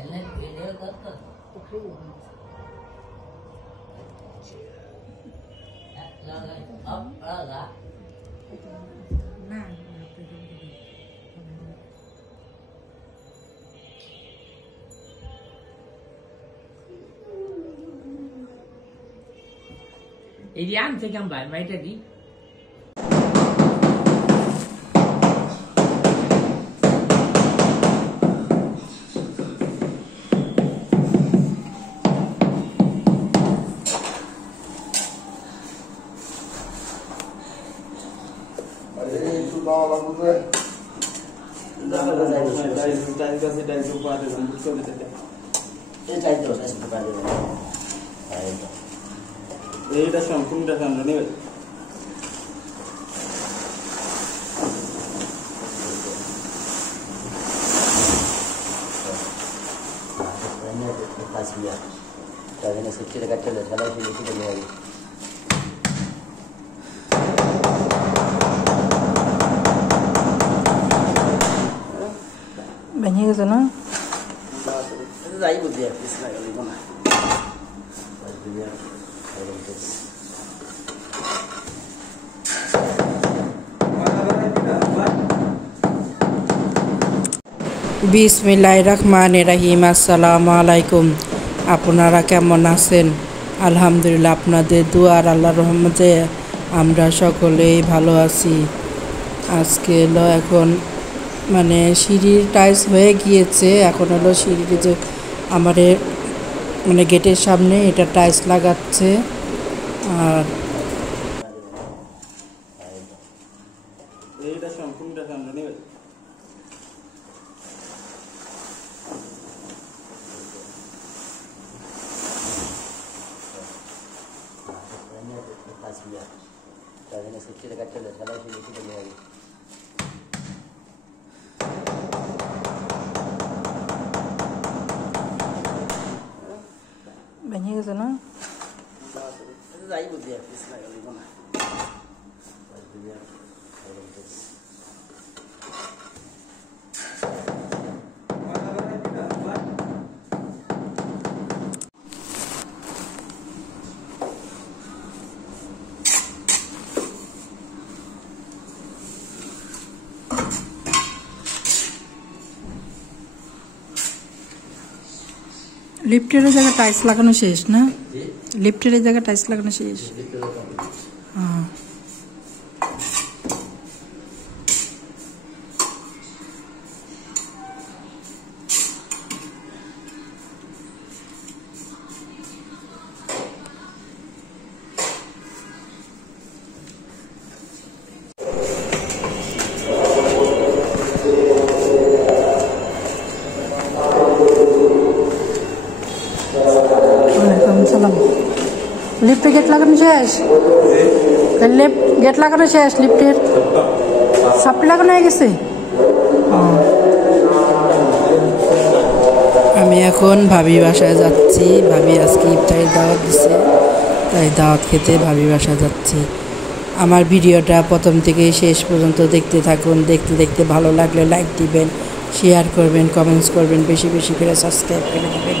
એને વિડિયો કરતો এই যে আনছে কেমন ভাই ভাইটা দি এইটা সম্পূর্ণটা সামনে নেবে ভেঙে গেছে না যাই বুঝি আর কিছু না বিসমিল্লাহির রহমানির রহিম। আসসালামু আলাইকুম। আপনারা কেমন আছেন? আলহামদুলিল্লাহ, আপনাদের দুয়ার আল্লাহর রহমতে আমরা সকলেই ভালো আছি। আজকে হলো এখন মানে সিঁড়ির টাইলস হয়ে গিয়েছে, এখন হলো সিঁড়ির যে আমাদের মানে গেটের সামনে এটা টাইলস লাগাচ্ছে। আর এইটা সম্পূর্ণটা সামনে নেবে ভেঙে গেছে না যাই বুঝি আর কিছু না লিফটের জায়গা টাইলস লাগানো শেষ না? লিফটের জায়গা টাইলস লাগানো শেষ। হ্যাঁ, লিফটের গেট লাগানো শেষ, লিফট গেট লাগানো শেষ, লিফটের সাপ্লাই লাগানো হয়ে গেছে। আমি এখন ভাবি বাসায় যাচ্ছি। ভাবি আজকে ইফতারের দাওয়াত দিচ্ছে, তাই দাওয়াত খেতে ভাবি বাসায় যাচ্ছি। আমার ভিডিওটা প্রথম থেকে শেষ পর্যন্ত দেখতে থাকুন। দেখতে দেখতে ভালো লাগলে লাইক দিবেন, শেয়ার করবেন, কমেন্টস করবেন, বেশি বেশি করে সাবস্ক্রাইব করে দেবেন।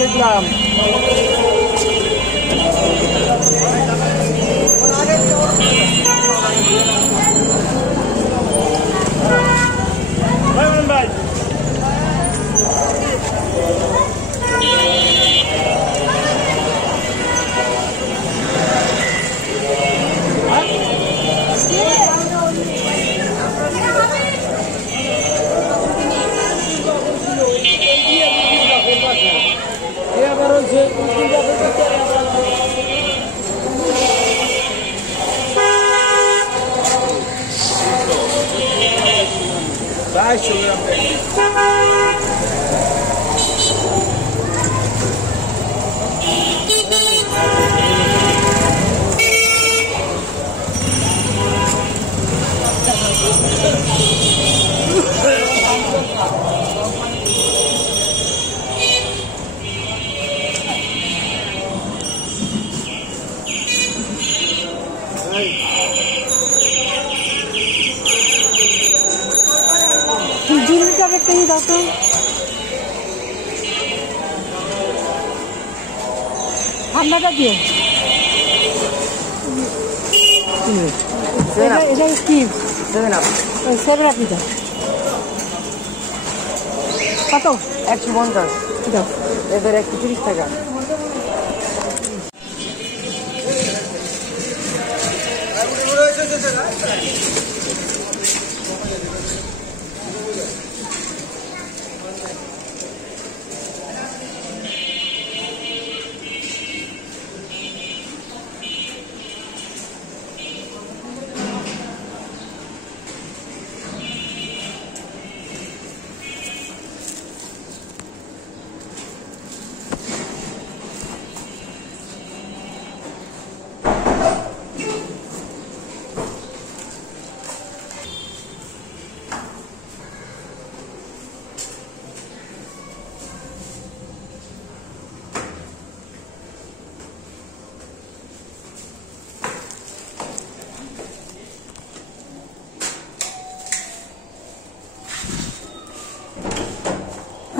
দেখলাম ভাই ঠান্ডাটা দিয়ে এটা কি 7 আপ সেভেন আপ দিতে কত 150 দাও এদের 130 টাকা।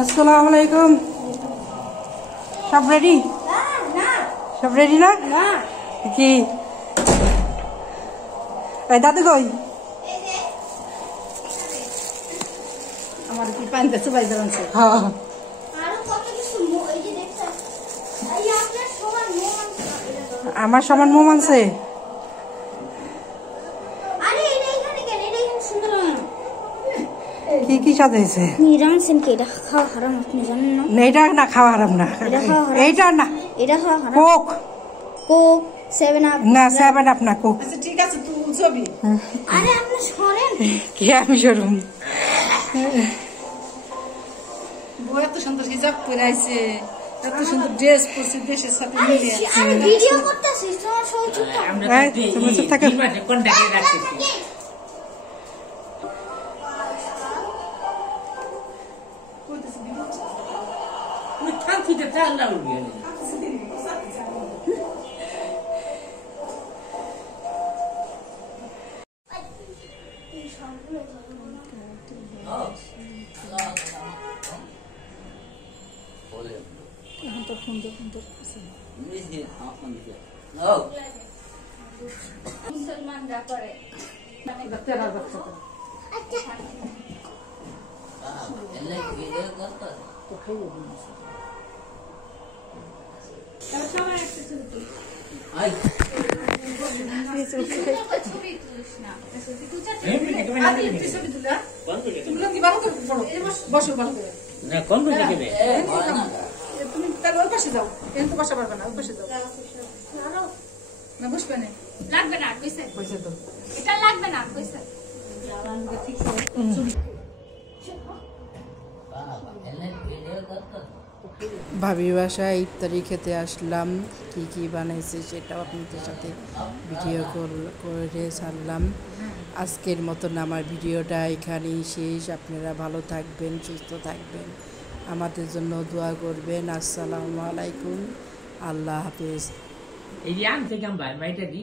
আসসালামু আলাইকুম সব রেডি সব রেডি না কি দাদু কই আমার কি পান্তে সবাই জানছে হ্যাঁ আমার সমান মোম আনছে কি কি সাজাইছে রামসেন কে এটা খাওয়া হারাম আপনি জানেন না এইটা না খাওয়া হারাম না এইটা না এটা খাওয়া হারাম কোক কোক 7 আপ না 7 আপ না কোক আচ্ছা ঠিক আছে তুই ছবি আরে আপনি সরেন কি আমি শরম বউ এত সুন্দর হিজাব পরে আইছে এত সুন্দর ড্রেস পরছে দেশের সাথে মিলে আমি ভিডিও করতেছি তোমার সব চুপ থাকো আমরা তোমরা চুপ থাকো। কন্টাক্টে রাখতেছি ওই থামছিতে চাল্লা উঠবে এখন তো ফোন তো মুসলমানরা করে তেরা বাচ্চা ಎಲ್ಲ ভিডিও করতো তো খাইয়ে দিন আই ছবি তুলা তুলা কি ভালো করে পড়ো বসো ভালো করে না কোন করে দেবে তুমি তাহলে ওই পাশে যাও এখন তো বসা পারবে না ওই পাশে যাও না বসবে না লাগবে না কইছে পয়সা দাও এটা লাগবে না কইছে ಎಲ್ಲ ভিডিও করতো ভাবির বাসায় ইফতারি খেতে আসলাম কি কি বানাইছে সেটাও আপনাদের সাথে ভিডিও করে ছাড়লাম আজকের মতন আমার ভিডিওটা এখানেই শেষ আপনারা ভালো থাকবেন সুস্থ থাকবেন আমাদের জন্য দোয়া করবেন আসসালামু আলাইকুম আল্লাহ হাফেজ এই যে আনতে কেমন ভাই মাইটা দি